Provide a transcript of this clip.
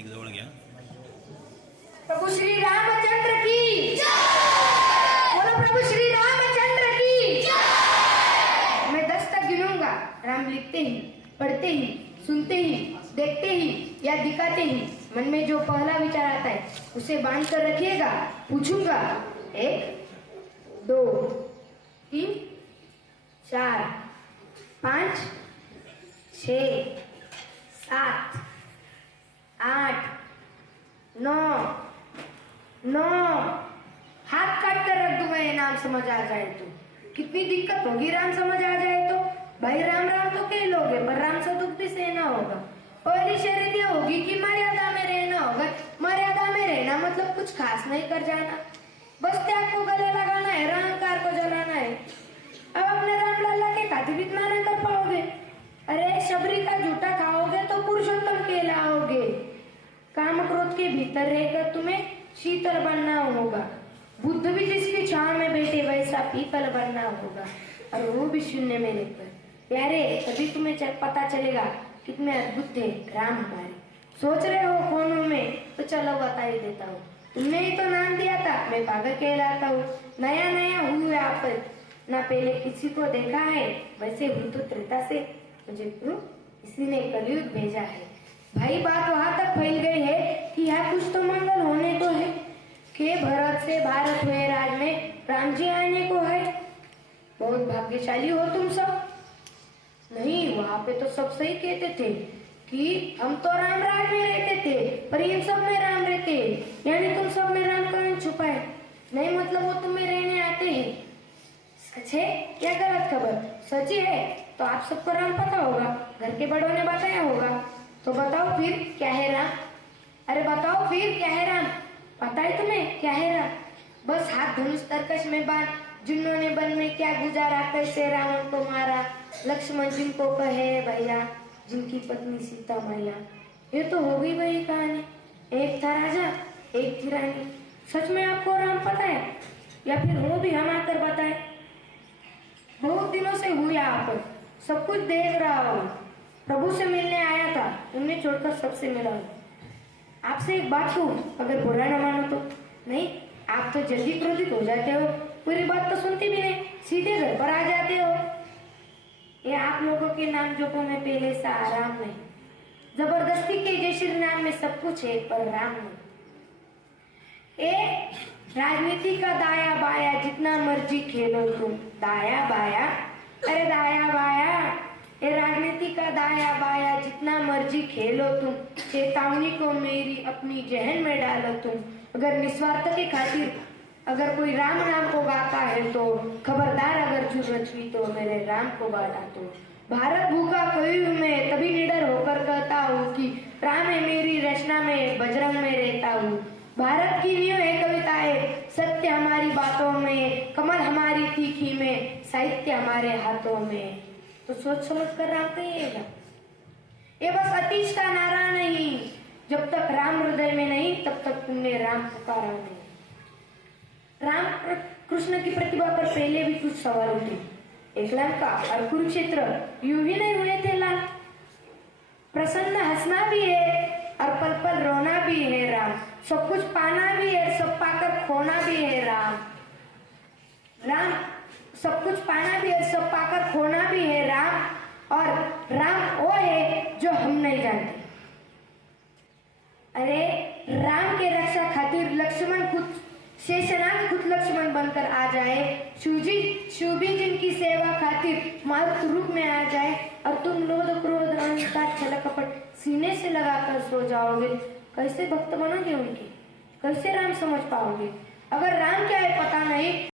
Mic जवळ घ्या. प्रभु श्री रामचंद्र की बोलो, प्रभु श्री रामचंद्र की। मैं 10 तक गिनूंगा। राम लिखते ही, पढ़ते ही, सुनते ही, देखते ही या दिखाते ही मन में जो पहला विचार आता है उसे बांध कर रखिएगा। पूछूंगा 1 2 3 4 5 6 7 8 9 9 हाथ काट कर रख दूंगा ये नाम समझ आ जाए तो। कितनी दिक्कत होगी राम समझ आ जाए तो। भाई राम राम तो कई लोग हैं, पर राम से दुख भी सहना होगा। पहली शर्त ये होगी कि मर्यादा में रहना होगा। मर्यादा में रहना मतलब कुछ खास नहीं कर जाना, बस त्याग को गले लगाना है, अहंकार को जलाना है। अब अपने राम लाला के खातिर इतना नहीं कर पाओगे। अरे शबरी का झूठा खाओगे तो पुरुषोत्तम कहलाओगे। काम क्रोध के भीतर रहकर तुम्हें शीतल बनना होगा। बुद्ध भी जिसकी छांव में बैठे वैसा पीतल बनना होगा, और वो भी शून्य में रहकर। प्यारे, तभी तुम्हें पता चलेगा कितने अद्भुत थे राम हमारे। सोच रहे हो कौन हूं मैं, तो चलो बता ही देता हूँ। तुमने ही तो नाम दिया था, मैं पागल कहलाता हूँ। नया नया हूँ यहाँ पर, ना पहले किसी को देखा है, वैसे हूँ तो त्रेता से। मुझे इसी ने कलयुग भेजा है। भाई बात वहां तक फैल गई है कि यहाँ कुछ तो मंगल होने को है, कि भरत से भारत हुए राज में राम जी आने को है। बहुत भाग्यशाली हो तुम सब। नहीं, वहां पे तो सब सही कहते थे कि हम तो राम राज में रहते थे, पर इन सब में राम रहते हैं। यानी तुम सब में राम कौन छुपा है? नहीं मतलब वो तुम्हें रहने आते हैं। सच है या गलत खबर? सच है तो आप सबको राम पता होगा, घर के बड़ों ने बताया होगा। तो बताओ फिर क्या है राम? अरे बताओ फिर क्या है राम? पता है तुम्हें क्या है राम? बस हाथ धनुष तरकश में बांध, जिन्होंने वन में क्या गुजारा, कैसे रावण को मारा, लक्ष्मण जिनको कहे भैया, जिनकी पत्नी सीता मैया। ये तो हो गई वही कहानी। एक था राजा, एक थी रानी। सच में आपको राम पता है या फिर वो भी हम आकर बताए? बहुत दिनों से हुई यहाँ पर, सब कुछ देख रहा हूँ। प्रभु से मिलने आया था, उन्हें छोड़कर सबसे मिला हूँ। आपसे एक बात कहूँ, अगर बुरा न मानो तो? नहीं, आप तो जल्दी क्रोधित हो जाते हो, पूरी बात तो सुनते भी नहीं, सीधे घर पर आ जाते हो। ये आप लोगों के नाम जोपों में पहले से आराम नहीं। जबरदस्ती के जय श्री नाम में सब कुछ है, पर राम नहीं। राजनीति का दाया बाया जितना मर्जी खेलो तुम। दाया बाया, अरे दाया बाया, ये राजनीति का दाया बाया जितना मर्जी खेलो तुम। चेतावनी को मेरी अपनी जहन में डालो तुम। अगर निस्वार्थ के खातिर अगर कोई राम नाम को गाता है तो खबरदार, अगर झूठ रचवी तो मेरे राम को बाटा तो। भारत भूखा कोई हूँ मैं, तभी निडर होकर कहता हूँ कि राम है मेरी रचना में, बजरंग में रहता हूँ। भारत की नींव है कविताएं, सत्य हमारी बातों में, कमल हमारी तीखी में, साहित्य हमारे हाथों में। तो सोच समझ कर राम कहिएगा। ये बस अतीश का नारा नहीं, जब तक राम हृदय में नहीं तब तक तुमने राम पुकारा नहीं। राम कृष्ण की प्रतिभा पर पहले भी कुछ सवाल उठे। एक लंका और कुरुक्षेत्र यूं ही नहीं हुए थे लाल। प्रसन्न हंसना भी है और पल पल रोना भी है राम। सब कुछ पाना भी है, सब पाकर खोना भी है राम। राम सब कुछ पाना भी है, सब पाकर खोना भी है राम। और राम वो है जो हम नहीं जानते। अरे राम के रक्षा खातिर लक्ष्मण खुद शेषनाग खुद लक्ष्मण बनकर आ जाए। शिवजी जिनकी सेवा खातिर मारुत रूप में आ जाए, और तुम लोभ क्रोध अहंकार छल कपट सीने से लगाकर सो जाओगे। कैसे भक्त बनोगे उनके? कैसे राम समझ पाओगे? अगर राम क्या है पता नहीं